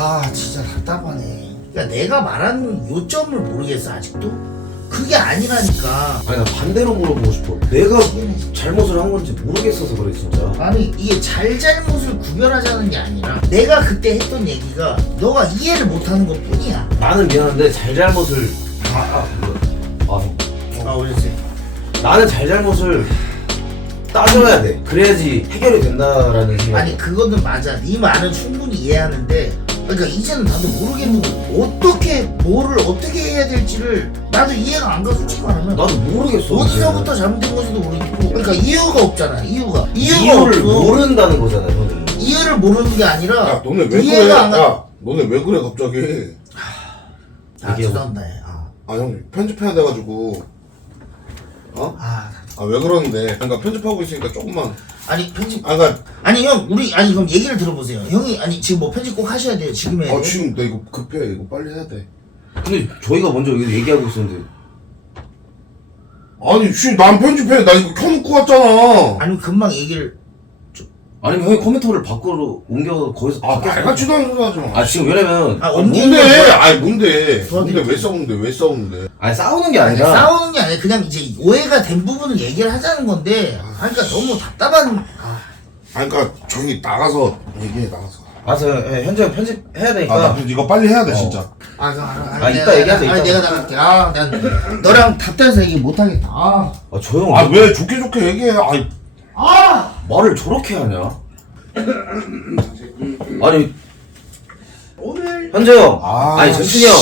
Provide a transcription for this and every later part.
아 진짜 답답하네. 그러니까 내가 말하는 요점을 모르겠어 아직도? 그게 아니라니까. 아니 나 반대로 물어보고 싶어. 내가 잘못을 한 건지 모르겠어서 그래 진짜. 아니 이게 잘잘못을 구별하자는 게 아니라 내가 그때 했던 얘기가 너가 이해를 못하는 것 뿐이야. 나는 미안한데 잘잘못을 아, 아, 아, 아 올렸어요. 나는 잘잘못을 따져야 돼. 그래야지 해결이 된다라는 생각 아니 그거는 맞아. 네 말은 충분히 이해하는데 그러니까 이제는 나도 모르겠는 거 어떻게 뭐를 어떻게 해야 될지를 나도 이해가 안 가 솔직히 말하면 나도 모르겠어 어디서부터 잘못된 건지도 모르겠고 그러니까 이유가 없잖아 이유가 이유가 이유를 없어 모른다는 거잖아 형이 이유를 모르는 게 아니라 야 너네 왜 그래? 이해가 안 가. 야 너네 왜 그래 갑자기? 아 이게 죄송합니다 아, 아 형 편집해야 돼가지고 어? 아 아 왜 그러는데? 그러니까 편집하고 있으니까 조금만 아니 편집 아 그러니까 아니 형 우리 아니 그럼 얘기를 들어보세요. 형이 아니 지금 뭐 편집 꼭 하셔야 돼요 지금 해야 아 돼요 지금 나 이거 급해. 이거 빨리 해야 돼. 근데 저희가 먼저 여기 얘기하고 있었는데. 아니 씨난 편집해. 나 이거 켜놓고 왔잖아. 아니 금방 얘기를 아니면 형이 컴퓨터를 밖으로 옮겨 거기서 아 밖에서 말같지도 않은 소리 하지 마 아 지금 왜냐면 아 아, 뭔데? 거 아니 뭔데? 뭔데 도와드릴게요. 왜 싸우는데? 왜 싸우는데? 아니 싸우는 게 아니, 아니라 싸우는 게 아니라 그냥 이제 오해가 된 부분을 얘기를 하자는 건데 아, 그러니까 너무 답답한 아, 아니 그러니까 저기 나가서 얘기해 나가서 맞아 예, 현재 편집해야 되니까 아 나 이거 빨리 해야 돼 진짜 아, 그, 아, 아, 아, 내가, 이따 얘기하자, 아니, 이따. 내가 나갈게. 아, 난 너랑 답답해서 얘기 못하겠다. 아, 아저형아왜 좋게 좋게 얘기해 아니 아, 말을 저렇게 하냐? 아니 오늘 현재 형 아, 아니 전춘이 형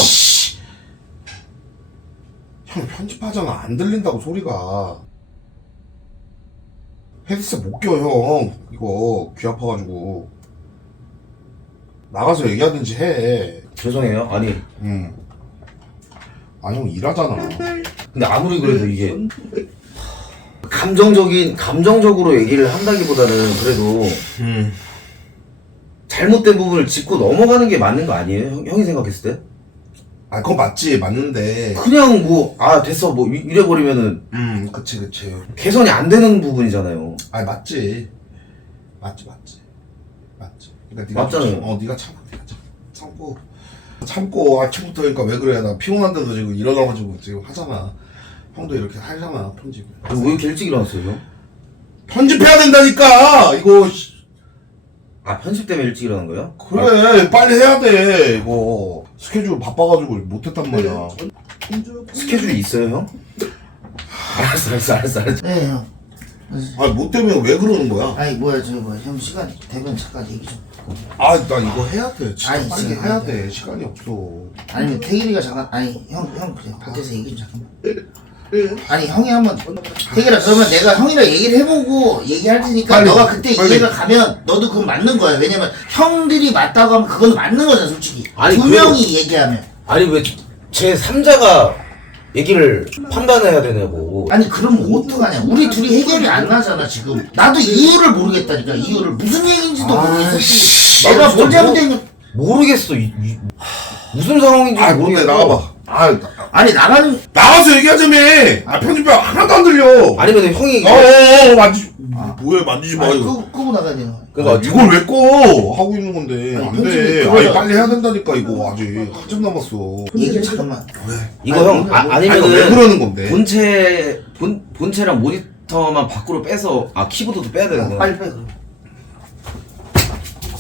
형 편집하잖아. 안 들린다고 소리가. 헤드셋 못껴 형. 이거 귀 아파가지고. 나가서 얘기하든지 해. 죄송해요. 아니. 응. 아니 형 일하잖아. 근데 아무리 그래도 이게 감정적인 감정적으로 얘기를 한다기보다는 그래도 음. 잘못된 부분을 짚고 넘어가는 게 맞는 거 아니에요? 형, 형이 생각했을 때? 아 그거 맞지 맞는데 그냥 뭐 아 됐어 뭐 이- 이래 버리면은 음 그치 그치 개선이 안 되는 부분이잖아요. 아 맞지 맞지 맞지 맞지 그러니까 네가 맞잖아요. 참- 어 네가 참아 네가 참 참고 참고 아침부터 그러니까 왜 그래 나 피곤한데도 지금 일어나가지고 지금 하잖아 형도 이렇게 하잖아 편집 왜 이렇게 일찍 일어났어요, 형? 편집해야 된다니까 이거 씨. 아 편집 때문에 일찍 일어난 거예요? 그래 빨리 해야 돼 이거 스케줄 바빠가지고 못했단 말이야 스케줄이 있어요, 형? 알았어, 알았어, 알았어, 알았어. 네, 형. 아뭐 때문에 왜 그러는 거야 아니, 뭐야, 저, 뭐야, 형 시간 되면 잠깐 얘기 좀. 아 나 이거 해야 돼 진짜 아니, 빨리 진짜 해야 안 돼. 돼 시간이 없어 아니면 태길이가 잠깐, 아니, 형, 형, 그래. 밖에서 얘기 좀 잠깐만. 아니, 형이 한번, 태길아, 그러면 내가 형이랑 얘기를 해보고 얘기할 테니까 빨리, 너가 그때 빨리. 이해가 가면 너도 그건 맞는 거야. 왜냐면 형들이 맞다고 하면 그건 맞는 거잖아, 솔직히. 아니, 두 그래도- 명이 얘기하면. 아니 왜 제 3자가 얘기를 판단해야 되냐고. 아니 그럼 어떡하냐 우리 둘이 해결이 안 나잖아 지금 나도 이유를 모르겠다니까 이유를 무슨 얘기인지도 모르겠어 아이씨, 내가 나도 뭘 진짜 잘못된 거 모르겠어. 이, 이- 무슨 상황인지 아 뭔데 모르겠고. 나가봐 아 나, 아니 나가는 나가서 얘기하자며 아 편집해 하나도 안 들려 아니면 형이 어어어 만지 뭐야 만지지 마 아니 이거 끄고, 거야 그러니까 이걸 왜 꺼? 하고 있는 건데 아니, 안 편집이 돼. 그거야. 아니 빨리 해야 된다니까 이거 아직 한참 남았어. 얘기 잠깐만 이거 아니, 형 오늘 아, 뭐- 아니 왜 아니면은 그러는 건데? 본체 본 본체랑 모니터만 밖으로 빼서 아 키보드도 빼야 되는 거야. 빨리 빼 그럼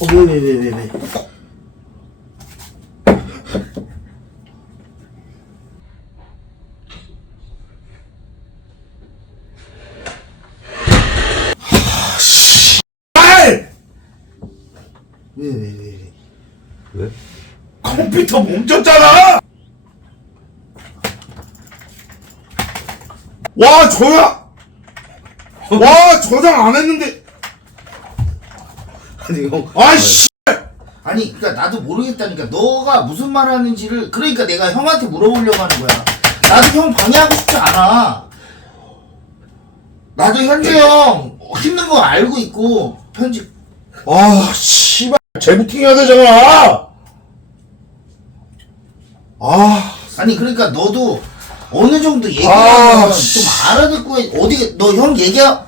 어왜 왜왜왜왜 빨! 왜 왜 왜 왜 왜? 컴퓨터 멈췄잖아. 와 저야. 와 저장 안 했는데. 아니 형. 아씨. 아니 그러니까 나도 모르겠다니까 너가 무슨 말 하는지를 그러니까 내가 형한테 물어보려고 하는 거야 나도 형 방해하고 싶지 않아 나도 현재 형 힘든 거 알고 있고 편집 아 씨발 재부팅 해야 되잖아. 아 아니 그러니까 너도 어느 정도 아, 얘기하면 좀 씨. 알아듣고 해. 어디 너 형 얘기야?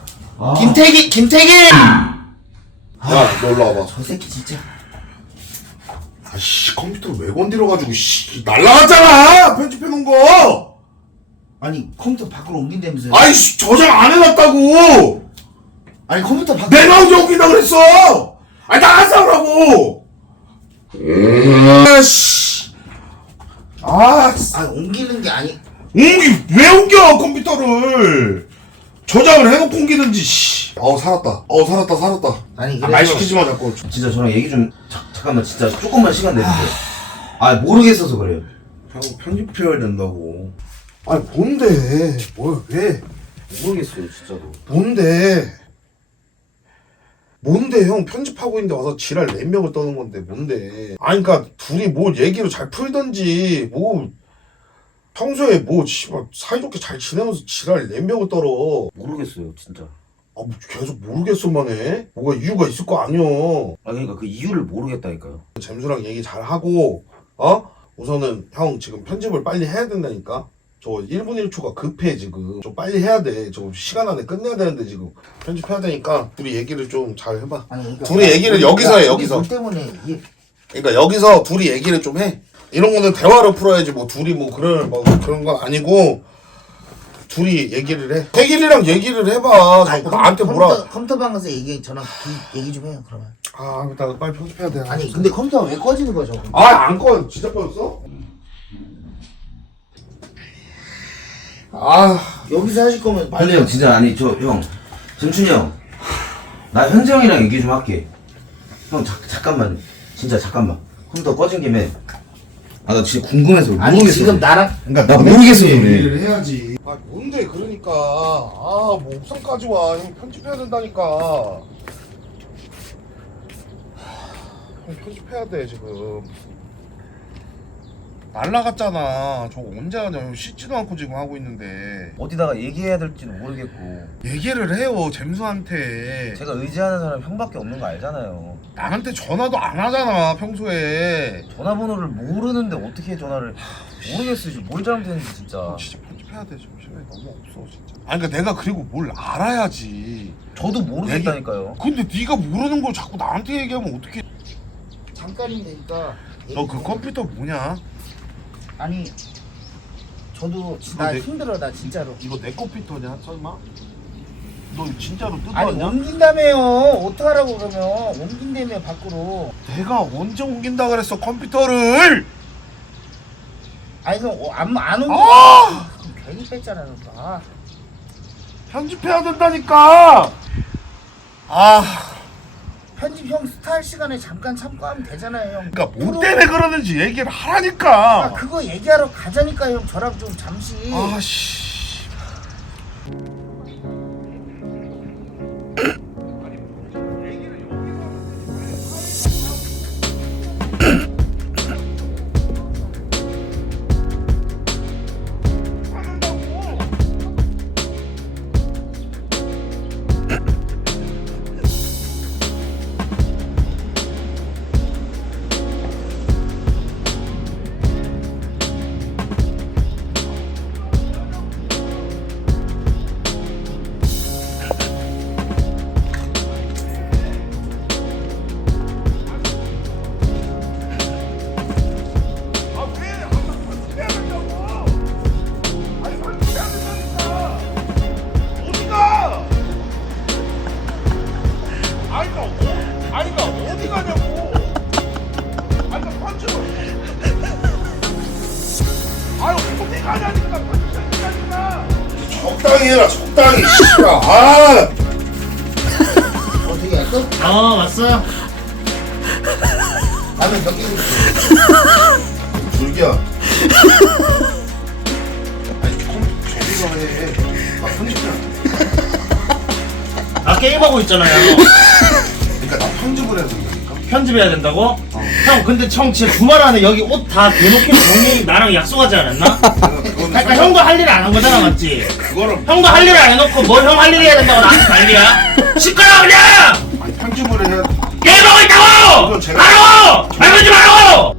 김태기 김태기! 야, 너 올라 와봐. 저 새끼 진짜. 아씨 컴퓨터를 왜 건드려 가지고 씨 날라갔잖아! 편집해 놓은 거! 아니 컴퓨터 밖으로 옮긴다면서요? 아이씨 저장 안 해놨다고! 아니 컴퓨터 밖 내가 언제 옮긴다 그랬어! 아니 나가서 하라고! 아씨 아 아 옮기는 게 아니 옮기 왜 옮겨 컴퓨터를? 저장을 해놓고 옮기는지 씨. 어 살았다. 어 살았다 살았다. 아니 아, 그래서 말 시키지 마 자꾸. 진짜 저랑 얘기 좀 자, 잠깐만 진짜 조금만 시간 내주세요. 아. 모르겠어서 그래요. 형 편집해야 된다고. 아니 뭔데. 뭘 왜? 모르겠어요 진짜로. 뭔데 뭔데 형 편집하고 있는데 와서 지랄 4명을 떠는 건데 뭔데 아니 그니까 둘이 뭘 얘기를 잘 풀던지 뭐 평소에 뭐 씨발 사이좋게 잘 지내면서 지랄 4명을 떨어 모르겠어요 진짜. 아, 뭐 계속 모르겠어만 해? 뭐가 이유가 있을 거 아니여. 아 그러니까 그 이유를 모르겠다니까요. 잼수랑 얘기 잘 하고, 어? 우선은 형 지금 편집을 빨리 해야 된다니까? 저 1분 1초가 급해 지금. 좀 빨리 해야 돼. 저 시간 안에 끝내야 되는데 지금. 편집해야 되니까 둘이 얘기를 좀 잘 해봐. 아니 그러니까 둘이 얘기를 여기서 해, 여기서. 둘 때문에 이게 그러니까 여기서 둘이 얘기를 좀 해. 이런 거는 대화로 풀어야지 뭐 둘이 뭐 그런 뭐 그런 건 아니고 둘이 얘기를 해. 태길이랑 얘기를 해봐. 아니, 자꾸 나한테 컴퓨터, 뭐라. 컴퓨터 방에서 얘기 저랑 기- 얘기 좀 해요 그러면 아, 나 빨리 편집해야 돼. 아니 근데 컴퓨터가 왜 꺼지는 거죠 아, 안 꺼. 진짜 꺼졌어? 아, 여기서 하실 거면 빨리 형 진짜 아니 저 형 정춘이 형. 나 현재 형이랑 얘기 좀 할게. 형 자, 잠깐만 진짜 잠깐만 컴퓨터 꺼진 김에 아 나 진짜 궁금해서 아니 모르겠어. 지금 나랑 그러니까 나 모르겠어 그래. 얘기를 해야지. 아, 뭔데, 그러니까. 아, 뭐, 옥상까지 와. 형 편집해야 된다니까. 형 편집해야 돼, 지금. 날라갔잖아. 저거 언제 하냐. 형 씻지도 않고 지금 하고 있는데. 어디다가 얘기해야 될지는 모르겠고 얘기를 해요, 잼수한테. 제가 의지하는 사람 형밖에 없는 거 알잖아요 나한테 전화도 안 하잖아, 평소에. 전화번호를 모르는데 어떻게 전화를 모르겠어요 지금 뭘 잘못했는지 진짜 진짜 편집해야 돼, 좀 시간이 너무 없어, 진짜. 아니, 그러니까 내가 그리고 뭘 알아야지. 저도 모르겠다니까요 근데 네가 모르는 걸 자꾸 나한테 얘기하면 어떡해. 잠깐이니까 너 그 컴퓨터 뭐냐? 아니 저도 이거 나 내- 힘들어 나 진짜로 이거 내 컴퓨터냐, 설마? 너 진짜로 아니 뜯어왔냐? 옮긴다며요 어떡하라고 그러면 옮긴다며 밖으로 내가 언제 옮긴다 그랬어, 컴퓨터를! 아니 그럼 어, 안, 안 옮겨 아! 그럼 괜히 뺐잖아 그거. 아, 편집해야 된다니까! 아, 편집 형 스타일 시간에 잠깐 참고하면 되잖아요 형 그러니까 뭐 때문에 그러는지 얘기를 아, 하라니까! 그거 얘기하러 가자니까 형 저랑 좀 잠시 아, 씨. 적당히 해라, 적당히, 씨발! 아! 어떻게 했어? 어 왔어? 라면 몇개 줄기야. 아니, 컴, 저기서 해. 아, 편집해야 돼. 아 게임하고 있잖아요 그러니까 나 편집을 해야 된다니까? 편집해야 된다고? 형 근데 형 진짜 주말 안에 여기 옷 다 대놓고 정리 나랑 약속하지 않았나? 그러니까 형도 할 일 안 한 거잖아 맞지? 그거를 형도 할 일을 안 해놓고 뭘 형 할 일 해야 된다고 나한테 난리야? 시끄러 그냥! 아니, 편집을 해야 돼. 깨먹을 있다고! 이건 말하지 말라고!